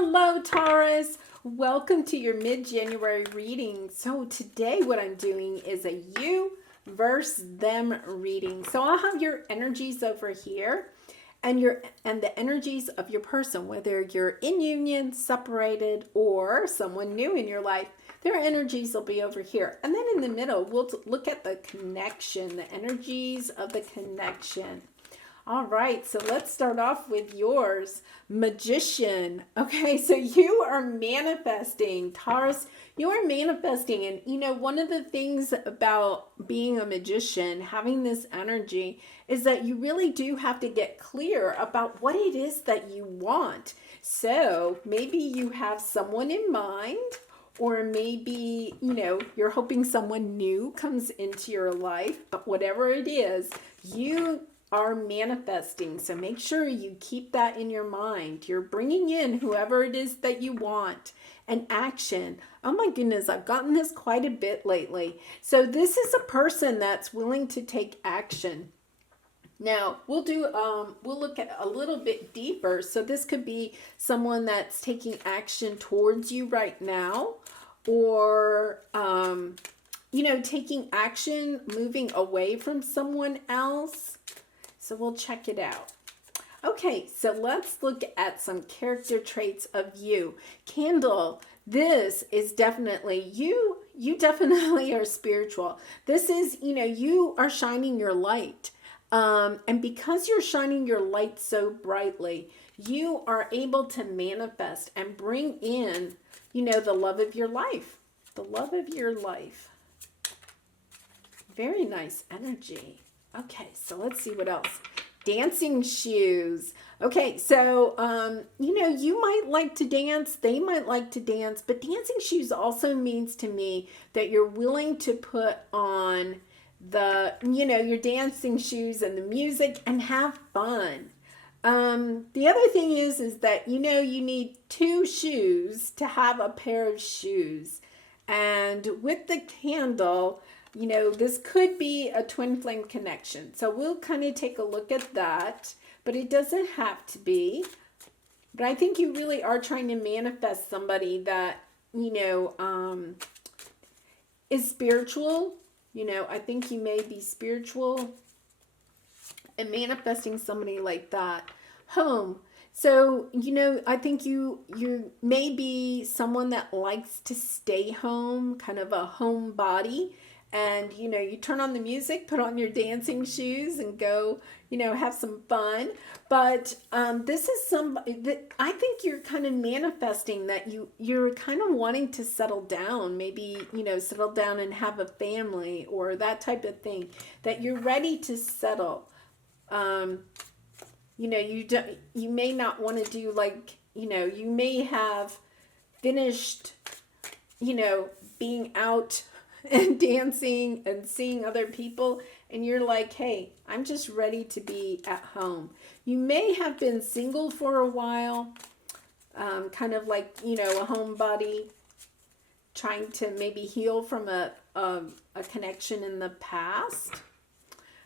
Hello, Taurus. Welcome to your mid-January reading. So today what I'm doing is a you versus them reading. So I'll have your energies over here and the energies of your person, whether you're in union, separated, or someone new in your life. Their energies will be over here. And then in the middle, we'll look at the connection, the energies of the connection. All right, so let's start off with yours, Magician. Okay, so you are manifesting, Taurus, you are manifesting. And you know, one of the things about being a magician, having this energy, is that you really do have to get clear about what it is that you want. So maybe you have someone in mind, or maybe, you know, you're hoping someone new comes into your life, but whatever it is, you are manifesting. So make sure you keep that in your mind. You're bringing in whoever it is that you want. And action. Oh my goodness, I've gotten this quite a bit lately. So this is a person that's willing to take action. Now we'll look at a little bit deeper. So this could be someone that's taking action towards you right now, or you know, taking action, moving away from someone else. So we'll check it out. Okay, so let's look at some character traits of you. Candle, this is definitely you. You definitely are spiritual. This is, you know, you are shining your light. And because you're shining your light so brightly, you are able to manifest and bring in, you know, the love of your life. The love of your life. Very nice energy. Okay, so let's see what else. Dancing shoes. Okay, so, you know, you might like to dance. They might like to dance. But dancing shoes also means to me that you're willing to put on the, you know, your dancing shoes and the music and have fun. The other thing is that, you know, you need two shoes to have a pair of shoes. And with the candle, you know, this could be a twin flame connection. So we'll kind of take a look at that, but it doesn't have to be. But I think you really are trying to manifest somebody that, you know, is spiritual. You know, I think you may be spiritual and manifesting somebody like that. Home. So, you know, I think you may be someone that likes to stay home, kind of a homebody. And, you know, you turn on the music, put on your dancing shoes and go, you know, have some fun. But this is somebody that I think you're kind of manifesting that you're kind of wanting to settle down, maybe, you know, settle down and have a family or that type of thing, that you're ready to settle. You know, you may not want to do like, you know, you may have finished, you know, being out and dancing and seeing other people, and you're like, hey, I'm just ready to be at home. You may have been single for a while, kind of like, you know, a homebody, trying to maybe heal from a connection in the past.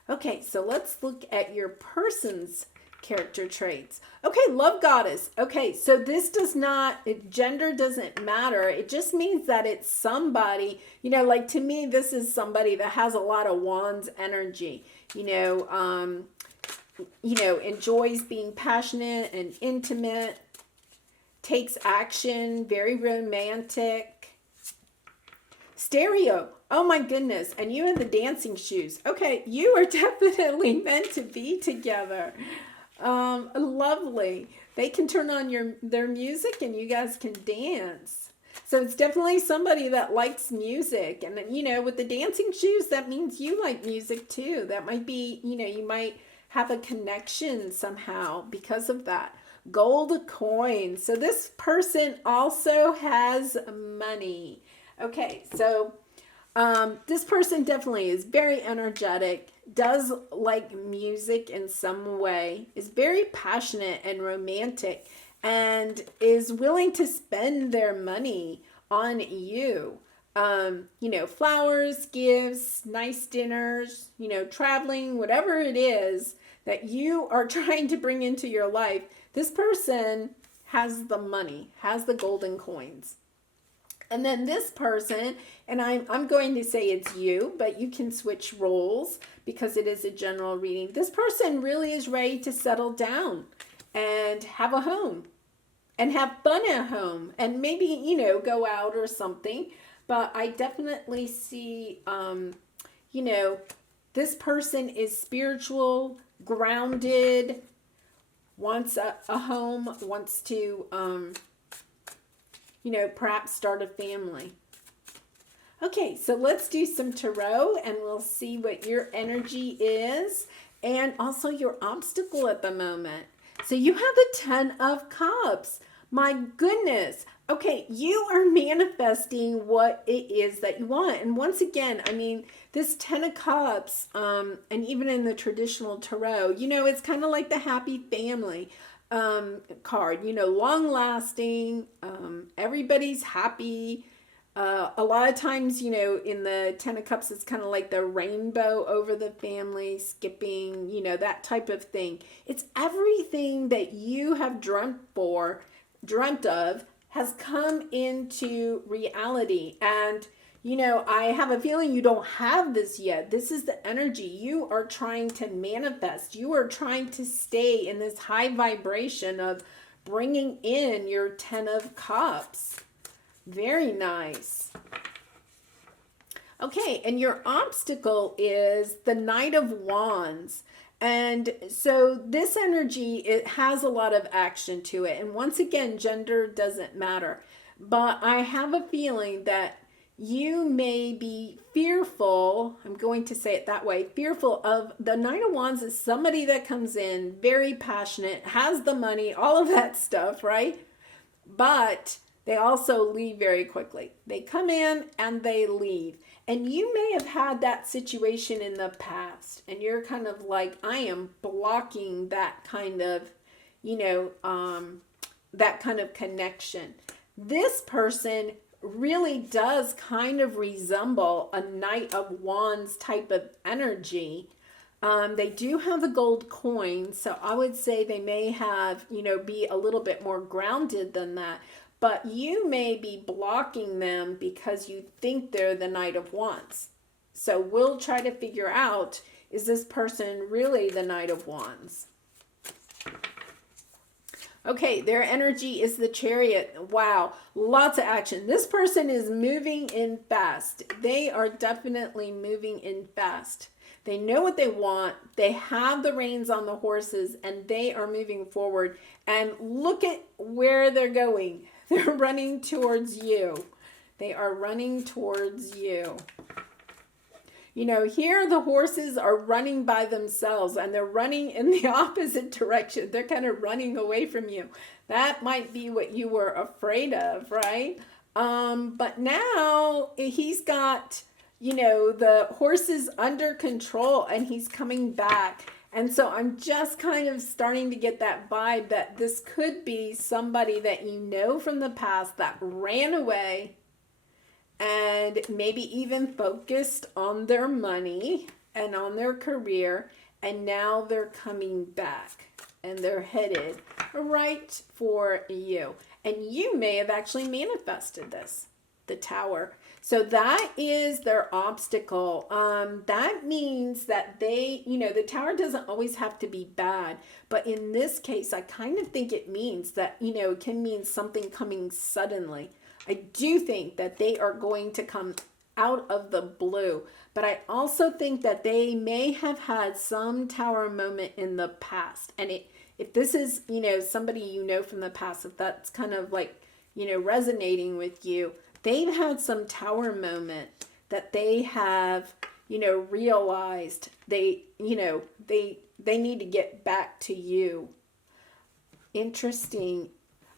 Okay, so let's look at your person's character traits. Okay, love goddess. Okay, so this does not, gender doesn't matter. It just means that it's somebody, you know, like to me, this is somebody that has a lot of wands energy, you know, enjoys being passionate and intimate, takes action, very romantic. Stereo. Oh my goodness. And you and the dancing shoes. Okay, you are definitely meant to be together. Lovely. They can turn on their music and you guys can dance. So it's definitely somebody that likes music. And you know, with the dancing shoes, that means you like music too. That might be, you know, you might have a connection somehow because of that. Gold coin. So this person also has money. Okay, so this person definitely is very energetic, does like music in some way, is very passionate and romantic, and is willing to spend their money on you. You know, flowers, gifts, nice dinners, you know, traveling, whatever it is that you are trying to bring into your life. This person has the money, has the golden coins. And then this person, and I'm going to say it's you, but you can switch roles because it is a general reading. This person really is ready to settle down and have a home and have fun at home and maybe, go out or something. But I definitely see, this person is spiritual, grounded, wants a home, wants to, perhaps start a family. Okay, so let's do some tarot and we'll see what your energy is and also your obstacle at the moment. So you have the 10 of Cups. My goodness. Okay, you are manifesting what it is that you want. And once again, this 10 of Cups, and even in the traditional tarot, it's kind of like the happy family card, long lasting, everybody's happy. A lot of times, in the 10 of Cups, it's kind of like the rainbow over the family, skipping, that type of thing. It's everything that you have dreamt of has come into reality. And I have a feeling you don't have this yet. This is the energy. You are trying to manifest. You are trying to stay in this high vibration of bringing in your 10 of Cups. Very nice. Okay, and your obstacle is the Knight of Wands. And so this energy, it has a lot of action to it. And once again, gender doesn't matter. But I have a feeling that you may be fearful, I'm going to say it that way, fearful of the Knight of Wands is somebody that comes in very passionate, has the money, all of that stuff, right? But they also leave very quickly. They come in and they leave. And you may have had that situation in the past and you're kind of like, I am blocking that kind of, that kind of connection. This person really does kind of resemble a Knight of Wands type of energy. They do have the gold coin, so I would say they may have, be a little bit more grounded than that. But you may be blocking them because you think they're the Knight of Wands. So we'll try to figure out, is this person really the Knight of Wands? Okay, their energy is the Chariot. Wow, lots of action. This person is moving in fast. They are definitely moving in fast. They know what they want. They have the reins on the horses and they are moving forward. And look at where they're going. They're running towards you. They are running towards you. Here the horses are running by themselves and they're running in the opposite direction. They're kind of running away from you. That might be what you were afraid of, right? But now he's got, the horses under control and he's coming back. And so I'm just kind of starting to get that vibe that this could be somebody that you know from the past that ran away and maybe even focused on their money and on their career, and now they're coming back and they're headed right for you. And you may have actually manifested this, the Tower. So that is their obstacle. That means that they, the Tower doesn't always have to be bad. But in this case, I kind of think it means that, it can mean something coming suddenly. I do think that they are going to come out of the blue. But I also think that they may have had some Tower moment in the past. And if this is, somebody from the past, if that's kind of like, resonating with you, they've had some Tower moment that they have, realized they need to get back to you. Interesting.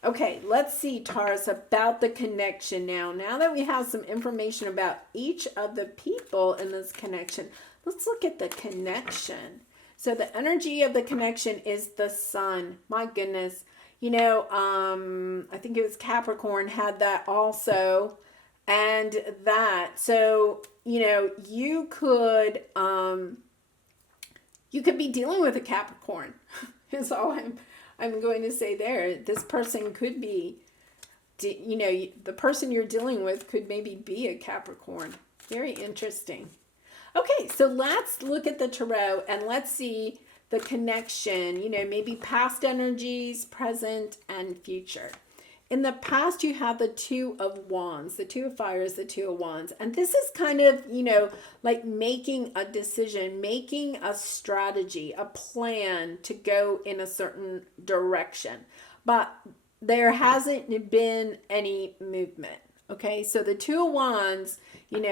Okay, let's see, Taurus, about the connection now. Now that we have some information about each of the people in this connection, let's look at the connection. So the energy of the connection is the Sun. My goodness. I think it was Capricorn had that also. And that, so, you could be dealing with a Capricorn is all I'm going to say there, this person could be, the person you're dealing with could maybe be a Capricorn. Very interesting. Okay, so let's look at the tarot and let's see the connection, maybe past energies, present, and future. In the past, you have the Two of Wands, the Two of Fires, the Two of Wands. And this is kind of, like making a decision, making a strategy, a plan to go in a certain direction. But there hasn't been any movement. Okay, so the Two of Wands, and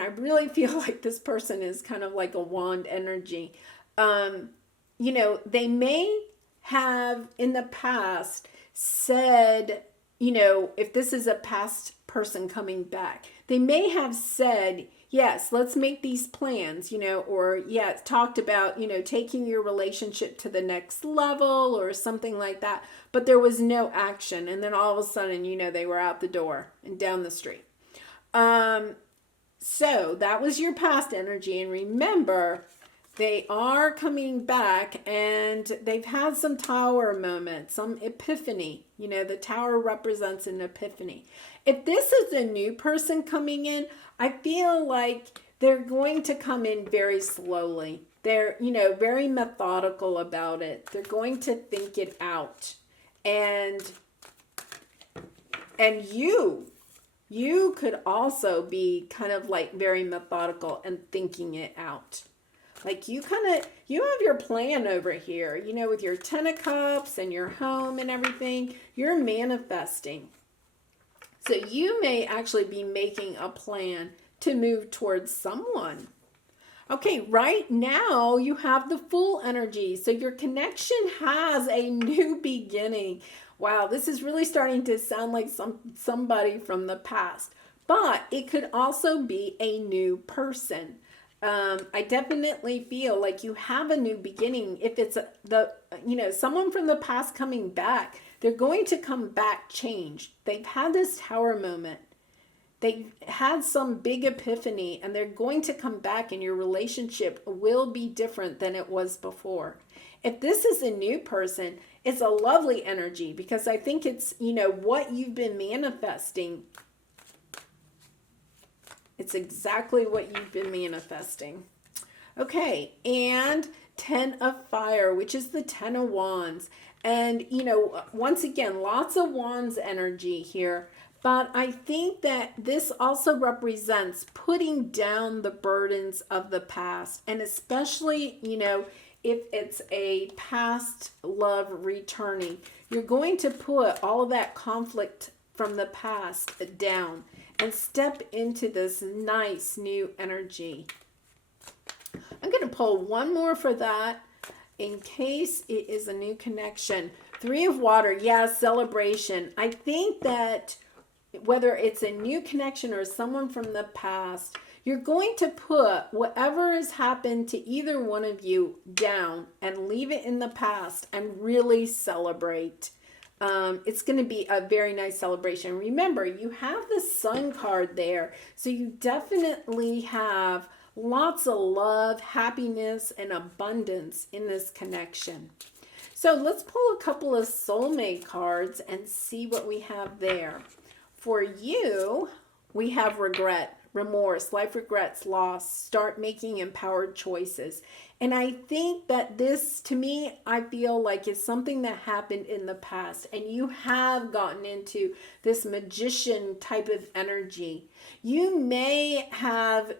I really feel like this person is kind of like a wand energy. They may have in the past said, if this is a past person coming back, they may have said, yes, let's make these plans, or talked about, taking your relationship to the next level or something like that. But there was no action. And then all of a sudden, they were out the door and down the street. So that was your past energy. And remember, they are coming back and they've had some tower moments, some epiphany. The tower represents an epiphany. If this is a new person coming in, I feel like they're going to come in very slowly. They're, very methodical about it. They're going to think it out. And you could also be kind of like very methodical and thinking it out. Like you have your plan over here, with your Ten of Cups and your home and everything, you're manifesting. So you may actually be making a plan to move towards someone. Okay, right now you have the Fool energy. So your connection has a new beginning. Wow, this is really starting to sound like somebody from the past. But it could also be a new person. I definitely feel like you have a new beginning. If it's someone from the past coming back, they're going to come back changed. They've had this tower moment. They've had some big epiphany and they're going to come back and your relationship will be different than it was before. If this is a new person, it's a lovely energy because I think it's, what you've been manifesting. It's exactly what you've been manifesting. Okay, and Ten of Fire, which is the Ten of Wands. And, once again, lots of Wands energy here. But I think that this also represents putting down the burdens of the past. And especially, if it's a past love returning, you're going to put all of that conflict from the past down and step into this nice new energy. I'm going to pull one more for that in case it is a new connection. Three of Water, celebration. I think that whether it's a new connection or someone from the past, you're going to put whatever has happened to either one of you down and leave it in the past and really celebrate. It's going to be a very nice celebration. Remember, you have the Sun card there, so you definitely have lots of love, happiness, and abundance in this connection. So let's pull a couple of soulmate cards and see what we have there. For you, we have regret, remorse, life regrets, loss, start making empowered choices. And I think that this, to me, I feel like is something that happened in the past. And you have gotten into this magician type of energy. You may have,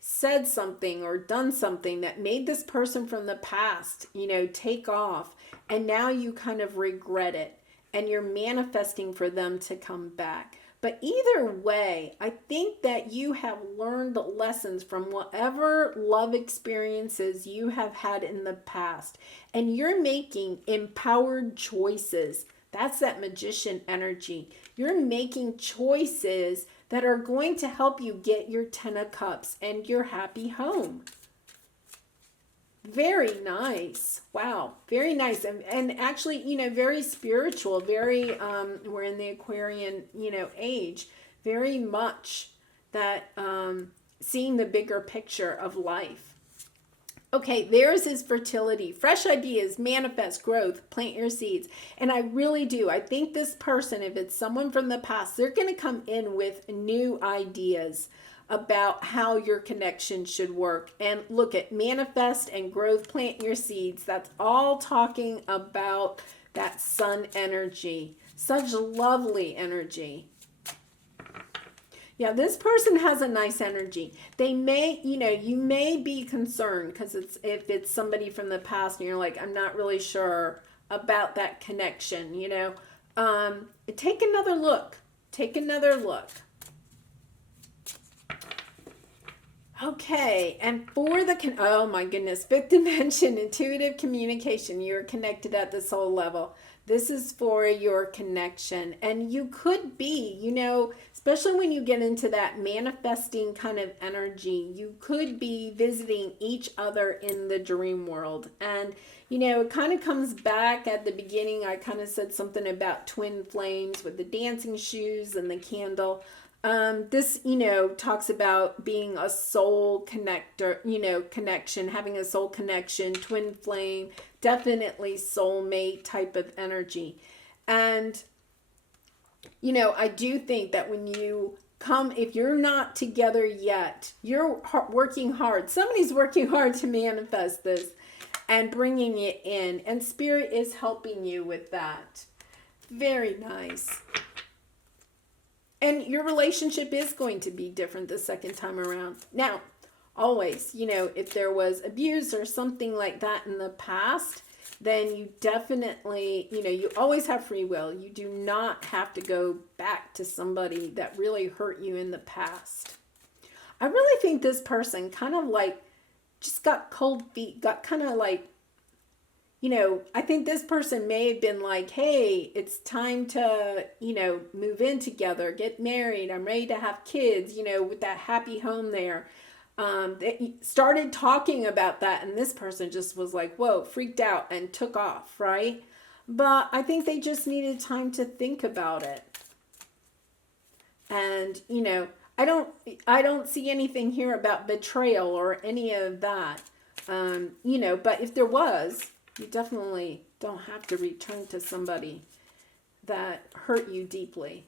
said something or done something that made this person from the past, take off. And now you kind of regret it. And you're manifesting for them to come back. But either way, I think that you have learned the lessons from whatever love experiences you have had in the past. And you're making empowered choices. That's that magician energy. You're making choices that are going to help you get your Ten of Cups and your happy home. Very nice. Wow. Very nice. And actually, very spiritual, very, we're in the Aquarian, age, very much that, seeing the bigger picture of life. Okay, theirs is fertility, fresh ideas, manifest growth, plant your seeds. And I really do. I think this person, if it's someone from the past, they're going to come in with new ideas about how your connection should work. And look at manifest and growth, plant your seeds. That's all talking about that sun energy. Such lovely energy. Yeah, this person has a nice energy. They may, you may be concerned because if it's somebody from the past and you're like, I'm not really sure about that connection, take another look. Take another look. Okay, and for oh my goodness, fifth dimension, intuitive communication, you're connected at the soul level. This is for your connection. And you could be, especially when you get into that manifesting kind of energy, you could be visiting each other in the dream world. And, it kind of comes back at the beginning. I kind of said something about twin flames with the dancing shoes and the candle. This, talks about being a soul connector, connection, having a soul connection, twin flame, definitely soulmate type of energy. And, I do think that when you come, if you're not together yet, you're working hard. Somebody's working hard to manifest this and bringing it in. And Spirit is helping you with that. Very nice. And your relationship is going to be different the second time around. Now, always, if there was abuse or something like that in the past, then you definitely, you always have free will. You do not have to go back to somebody that really hurt you in the past. I really think this person kind of like just got cold feet, got kind of like, I think this person may have been like, hey, it's time to, move in together, get married. I'm ready to have kids, with that happy home there. They started talking about that, and this person just was like, whoa, freaked out and took off, right? But I think they just needed time to think about it. And, I don't see anything here about betrayal or any of that. But if there was, you definitely don't have to return to somebody that hurt you deeply.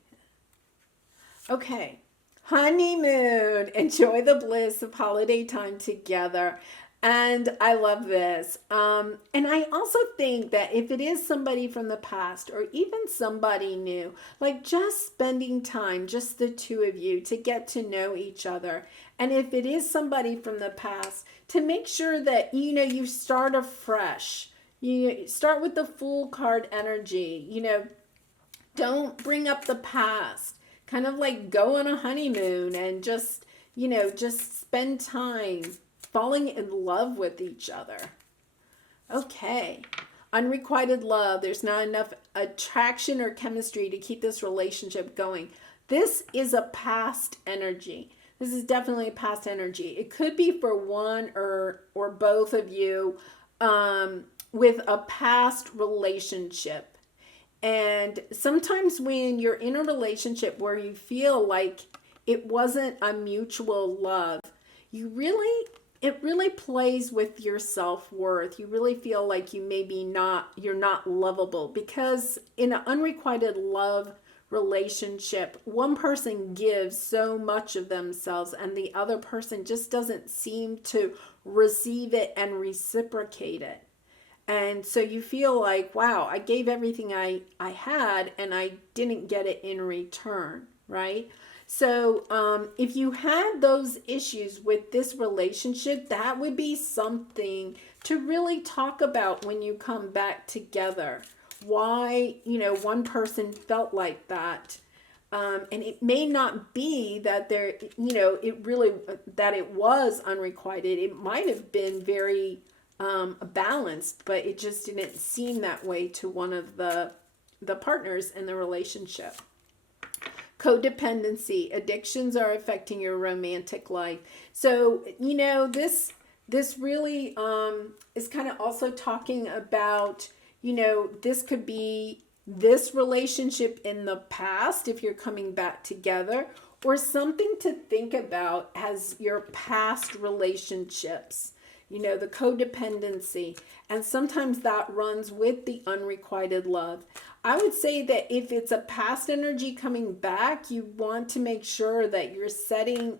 Okay. Honeymoon. Enjoy the bliss of holiday time together. And I love this. And I also think that if it is somebody from the past or even somebody new, like just spending time, just the two of you to get to know each other. And if it is somebody from the past, to make sure that, you start afresh. You start with the Fool card energy. Don't bring up the past. Kind of like go on a honeymoon and just spend time falling in love with each other. Okay. Unrequited love. There's not enough attraction or chemistry to keep this relationship going. This is a past energy. This is definitely a past energy. It could be for one or both of you with a past relationship. And sometimes when you're in a relationship where you feel like it wasn't a mutual love, it really plays with your self-worth. You really feel like you're not lovable, because in an unrequited love relationship, one person gives so much of themselves and the other person just doesn't seem to receive it and reciprocate it. And so you feel like, wow, I gave everything I had and I didn't get it in return, right? So if you had those issues with this relationship, that would be something to really talk about when you come back together. Why, one person felt like that. And it may not be that that it was unrequited. It might have been very balanced, but it just didn't seem that way to one of the partners in the relationship. Codependency. Addictions are affecting your romantic life. So, this really is kind of also talking about, this could be this relationship in the past if you're coming back together, or something to think about as your past relationships. the codependency. And sometimes that runs with the unrequited love. I would say that if it's a past energy coming back, you want to make sure that you're setting,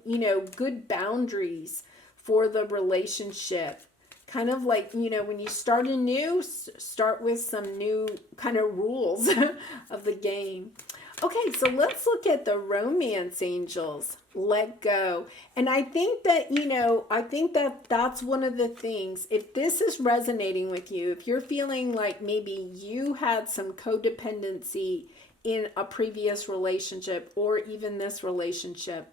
good boundaries for the relationship. Kind of like, when you start anew, start with some new kind of rules of the game. Okay, so let's look at the romance angels. Let go. And I think that, that's one of the things. If this is resonating with you, if you're feeling like maybe you had some codependency in a previous relationship or even this relationship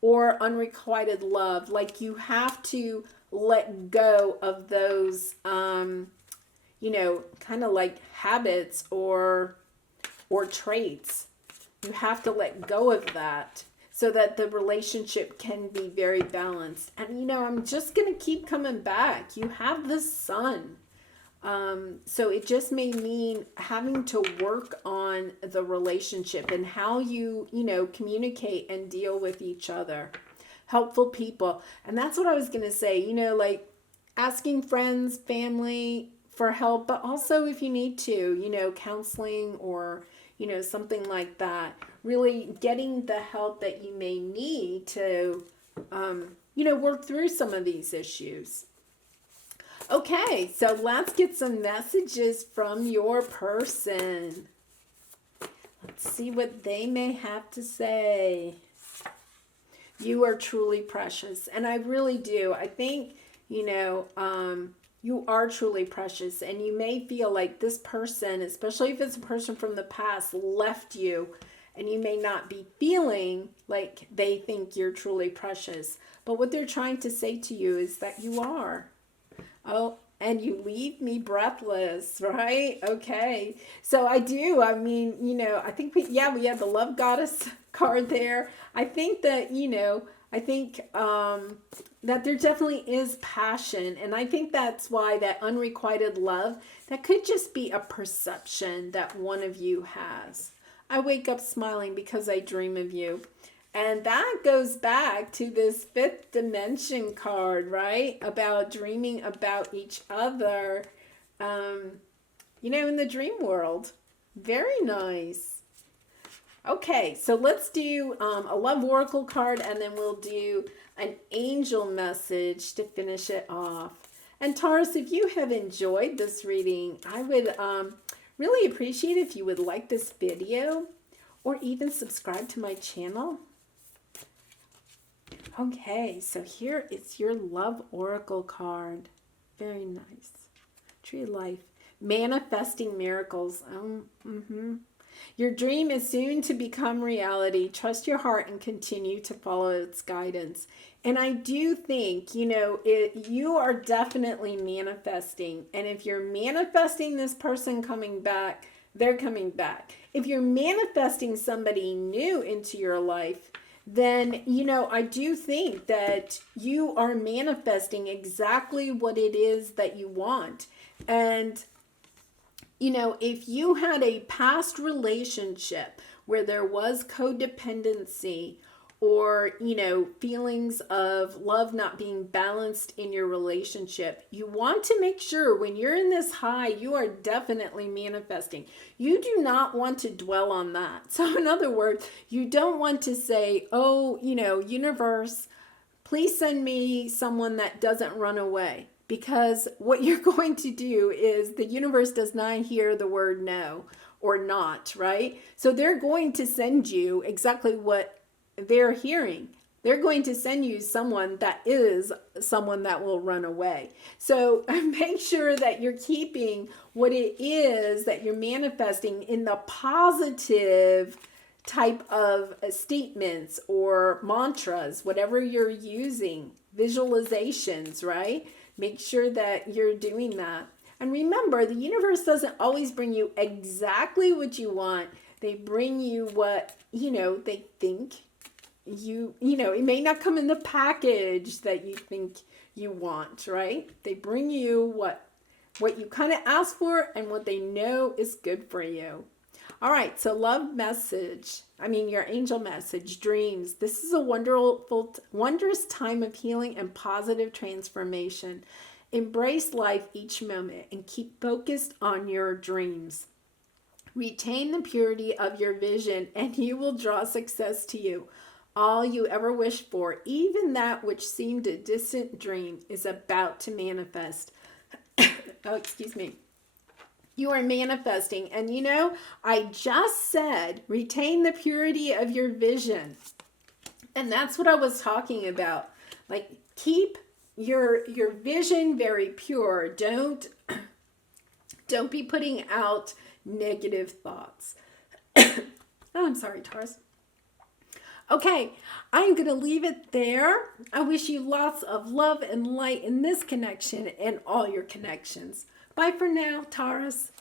or unrequited love, like you have to let go of those, kind of like habits or traits. You have to let go of that so that the relationship can be very balanced. And, I'm just going to keep coming back. You have the sun. So it just may mean having to work on the relationship and how you, communicate and deal with each other. Helpful people. And that's what I was going to say, like asking friends, family for help, but also if you need to, counseling or something like that. Really getting the help that you may need to, work through some of these issues. Okay, so let's get some messages from your person. Let's see what they may have to say. You are truly precious. And I really do. I think, you are truly precious, and you may feel like this person, especially if it's a person from the past, left you, and you may not be feeling like they think you're truly precious. But what they're trying to say to you is that you are. Oh, and you leave me breathless, right? Okay. So I do. I mean, I think we had the love goddess card there. I think that, that there definitely is passion. And I think that's why that unrequited love, that could just be a perception that one of you has. I wake up smiling because I dream of you. And that goes back to this fifth dimension card, right? About dreaming about each other, in the dream world. Very nice. Okay, so let's do a love oracle card, and then we'll do an angel message to finish it off. And Taurus, if you have enjoyed this reading, I would really appreciate if you would like this video or even subscribe to my channel. Okay, so here is your love oracle card. Very nice. Tree of life. Manifesting miracles. Your dream is soon to become reality. Trust your heart and continue to follow its guidance. And I do think, you are definitely manifesting. And if you're manifesting this person coming back, they're coming back. If you're manifesting somebody new into your life, then, I do think that you are manifesting exactly what it is that you want. And if you had a past relationship where there was codependency or, feelings of love not being balanced in your relationship, you want to make sure when you're in this high, you are definitely manifesting. You do not want to dwell on that. So in other words, you don't want to say, oh, universe, please send me someone that doesn't run away. Because what you're going to do is the universe does not hear the word no or not, right? So they're going to send you exactly what they're hearing. They're going to send you someone that is someone that will run away. So make sure that you're keeping what it is that you're manifesting in the positive type of statements or mantras, whatever you're using, visualizations, right? Make sure that you're doing that. And remember, the universe doesn't always bring you exactly what you want. They bring you what, they think it may not come in the package that you think you want, right? They bring you what you kind of ask for and what they know is good for you. All right, so your angel message, dreams. This is a wondrous time of healing and positive transformation. Embrace life each moment and keep focused on your dreams. Retain the purity of your vision and you will draw success to you. All you ever wished for, even that which seemed a distant dream, is about to manifest. Oh, excuse me. You are manifesting. And you know, I just said, retain the purity of your vision. And that's what I was talking about. Like, keep your vision very pure. Don't be putting out negative thoughts. Oh, I'm sorry, Taurus. Okay, I'm going to leave it there. I wish you lots of love and light in this connection and all your connections. Bye for now, Taurus.